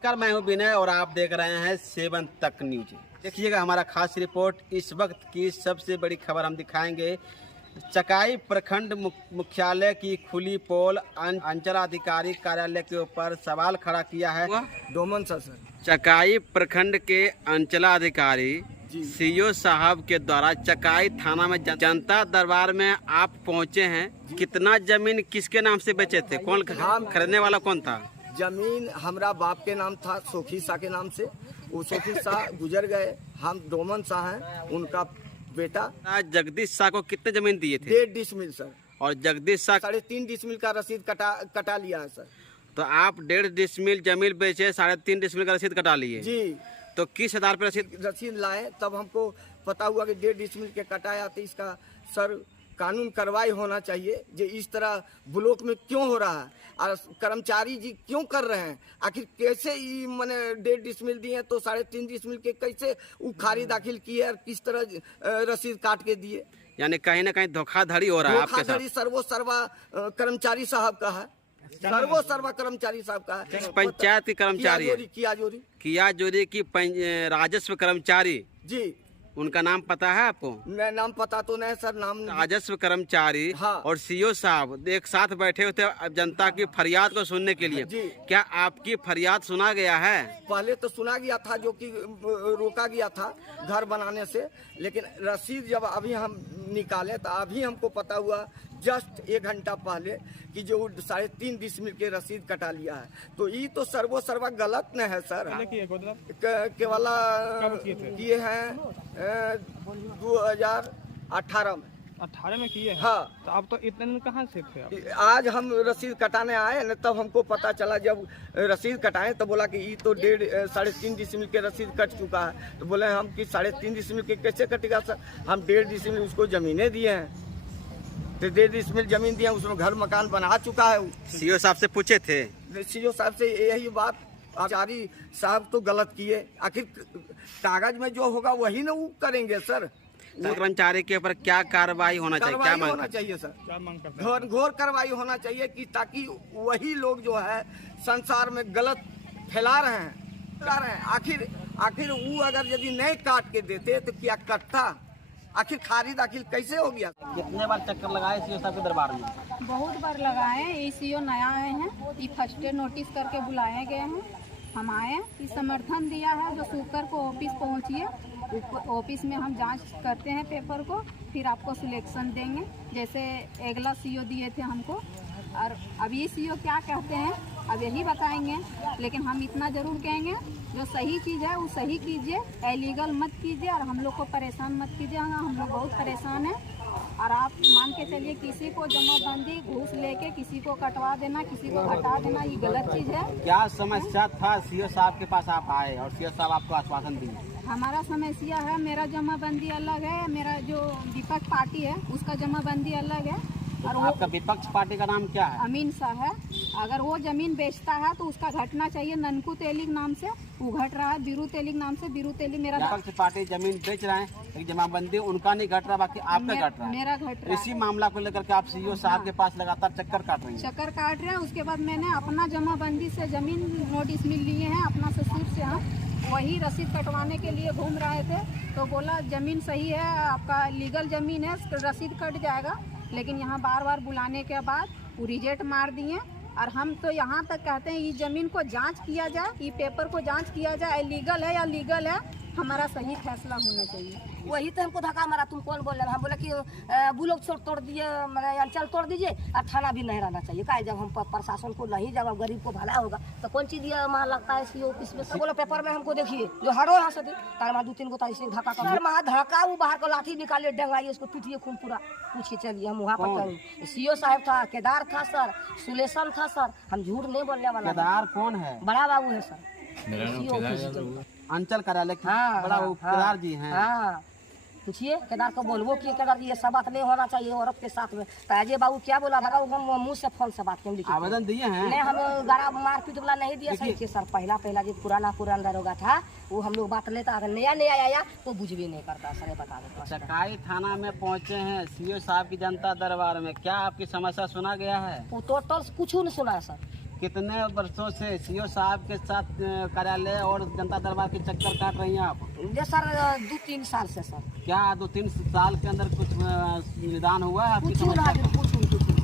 नमस्कार, मैं हूं विनय और आप देख रहे हैं 7 तक न्यूज। देखिएगा हमारा खास रिपोर्ट। इस वक्त की सबसे बड़ी खबर हम दिखाएंगे। चकाई प्रखंड मुख्यालय की खुली पोल अंचलाधिकारी कार्यालय के ऊपर सवाल खड़ा किया है। डोमन सा सर। चकाई प्रखंड के अंचलाधिकारी सीओ साहब के द्वारा चकाई थाना में जनता दरबार में आप पहुंचे हैं। कितना जमीन किसके नाम से बेचे थे? कौन खरीदने वाला कौन था? जमीन हमरा बाप के नाम था, सोखी शाह के नाम से। वो सोखी शाह गुजर गए, हम डोमन शाह हैं उनका बेटा। जगदीश शाह को कितने जमीन दिए थे? 1.5 डिसमिल सर। और जगदीश शाह 3.5 डिसमिल का रसीद कटा लिया है सर। तो आप 1.5 डिसमिल जमीन बेचे, 3.5 डिसमिल का रसीद कटा लिए जी। तो किस आधार पर रसीद लाए? तब हमको पता हुआ कि 1.5 डिसमिल के कटाया। तो इसका सर कानून कार्रवाई होना चाहिए। जो इस तरह ब्लॉक में क्यों हो रहा है और कर्मचारी जी क्यों कर रहे हैं? आखिर कैसे मैंने 1.5 डिसमिल दिए तो 3.5 डिसमिल के कैसे उखारी दाखिल किए और किस तरह रसीद काट के दिए? यानी कहीं ना कहीं धोखाधड़ी हो रहा है आपके साथ। धोखाधड़ी सर्वा कर्मचारी साहब का है। सर्वा कर्मचारी साहब का है। पंचायत के कर्मचारी किया जोरी की राजस्व कर्मचारी जी। उनका नाम पता है आपको? नाम पता तो नहीं सर। नाम राजस्व कर्मचारी हाँ। और सीओ साहब एक साथ बैठे हुए थे जनता की फरियाद को सुनने के लिए। क्या आपकी फरियाद सुना गया है? पहले तो सुना गया था, जो कि रोका गया था घर बनाने से। लेकिन रसीद जब अभी हम निकाले तो अभी हमको पता हुआ जस्ट 1 घंटा पहले कि जो 3.5 डिसमिल के रसीद कटा लिया है। तो ये तो सर्वा गलत न है सर। केवला किए हैं 2018 में। 18 में किए हैं? हाँ। तो आप तो इतने दिन कहाँ से थे आप? आज हम रसीद कटाने आए न, तब हमको पता चला। जब रसीद कटाए तो बोला कि ये तो 3.5 डिसमिल के रसीद कट चुका है। तो बोले हम कि 3.5 डिसमिल के कैसे कटेगा सर? हम 1.5 डिसमिल उसको जमीनें दिए हैं। तो 1.5 डिसमिल जमीन दिया, उसमें घर मकान बना चुका है। सीओ साहब से पूछे थे? सीओ साहब से यही बात। आचार्य साहब तो गलत किए। आखिर कागज में जो होगा वही ना वो करेंगे सर। कर्मचारी के ऊपर क्या कार्रवाई होना चाहिए? क्या होना चाहिए सर? क्या मांग करते हैं? घोर कार्रवाई होना चाहिए कि ताकि वही लोग जो है संसार में गलत फैला रहे हैं। आखिर वो अगर यदि नहीं काट के देते तो क्या कटता? आखिर खारिज दाखिल कैसे हो गया? कितने बार चक्कर लगाए सीओ साहब के दरबार में? बहुत बार लगाए। ये सीओ नया आए हैं, ये फर्स्ट डे नोटिस करके बुलाए गए हैं। हम आए, ये समर्थन दिया है जो शुक्र को ऑफिस पहुंचिए। ऑफिस में हम जांच करते हैं पेपर को, फिर आपको सिलेक्शन देंगे। जैसे अगला सीओ दिए थे हमको, और अब ये सीओ क्या कहते हैं अब यही बताएंगे। लेकिन हम इतना जरूर कहेंगे, जो सही चीज़ है वो सही कीजिए, इलीगल मत कीजिए और हम लोग को परेशान मत कीजिए। हम लोग बहुत परेशान हैं। और आप मान के चलिए, किसी को जमाबंदी घूस लेके किसी को कटवा देना, किसी को हटा देना, ये गलत चीज़ है। क्या समस्या था सीओ साहब के पास आप आए और सीओ साहब आपको आश्वासन दिए? हमारा समस्या है, मेरा जमाबंदी अलग है, मेरा जो विपक्ष पार्टी है उसका जमाबंदी अलग है। और आपका विपक्ष पार्टी का नाम क्या है? अमीन शाह है। अगर वो जमीन बेचता है तो उसका घटना चाहिए। ननकू तेलिक नाम से वो घट रहा है, बीरू तेलिक नाम से बीरू तेलिक। मेरा विपक्ष पार्टी जमीन बेच रहे हैं, लेकिन जमाबंदी उनका नहीं घट रहा, बाकी आपका घट रहा है। मेरा घट रहा है। इसी मामला को लेकर के आप सीओ साहब के पास लगातार चक्कर काट रहे हैं। उसके बाद मैंने अपना जमाबंदी से जमीन नोटिस मिल लिए हैं अपना ससुर से। हम वही रसीद कटवाने के लिए घूम रहे थे तो बोला जमीन सही है, आपका लीगल जमीन है, रसीद कट जाएगा। लेकिन यहाँ बार बार बुलाने के बाद वो रिजेक्ट मार दिए। और हम तो यहाँ तक कहते हैं ये ज़मीन को जांच किया जाए, ये पेपर को जांच किया जाए, लीगल है या लीगल है, हमारा सही फैसला होना चाहिए। वही तो हमको धक्का मारा। तुम कौन बोल रहे? हम बोले कि बुलोक तोड़ दिए, अंचल तोड़ दीजिए और थाना भी नहीं रहना चाहिए। क्या जब हम प्रशासन को नहीं, जब गरीब को भला होगा तो कौन चीज़ वहाँ लगता है सीओ ऑफिस में? बोलो पेपर में हमको देखिए जो हरो यहाँ से तार 2-3 गो से धक्का कर वहाँ धक्का, वो बाहर को लाठी निकालिए, डंगाइए, उसको पीटिए खून पूरा। पूछिए चलिए हम वहाँ पर। सीओ साहब था, केदार था सर, सुलेशन था सर। हम झूठ नहीं बोलने वाला। केदार कौन है? बड़ा बाबू है सर, अंचल कार्यालय। हाँ, बड़ा केदार जी हैं। हाँ, पूछिए केदार को, बोलबो कि केदार जी ये सब बात नहीं होना चाहिए औरत के साथ में। तो अजय बाबू क्या बोला? बताओ, हम मुँह से फोन से बात क्यों लिखे? आवेदन दिए हैं? नहीं, हम गारा मारपीट वाला नहीं दिया सही सर। पहला जो पुराना दरोगा था वो हम लोग बात लेता, अगर नया आया तो बुझ भी नहीं करता सर। बता दो, चकाई थाना में पहुंचे हैं सीओ साहब की जनता दरबार में, क्या आपकी समस्या सुना गया है? वो टोटल कुछ नहीं सुना है सर। कितने वर्षों से सीओ साहब के साथ कार्यालय और जनता दरबार के चक्कर काट रही हैं आप? ये सर 2-3 साल से सर क्या 2-3 साल के अंदर कुछ निदान हुआ है आपकी कुछ समस्या का? कुछ